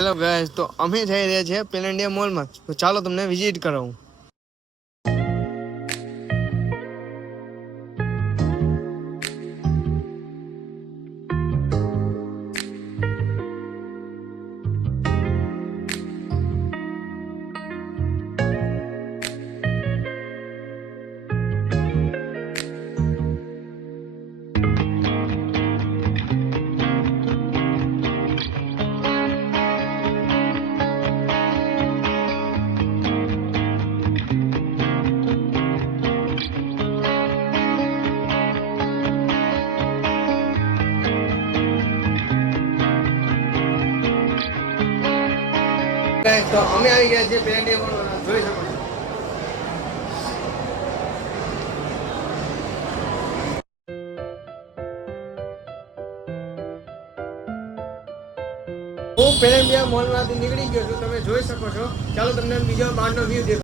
Hello guys, તો અમે જઈ રહ્યા છીએ પેલેન્ડિયા મોલમાં. તો ચાલો તમને વિઝિટ કરાવું. તો અમે આવી ગયા છીએ પેલેન્ડિયા મોલમાં, જોઈ શકો છો. હું પેલેન્ડિયા મોલમાંથી નીકળી ગયો છું, તમે જોઈ શકો છો. ચાલો તમને બીજો બહારનો વ્યૂ દેખાડું.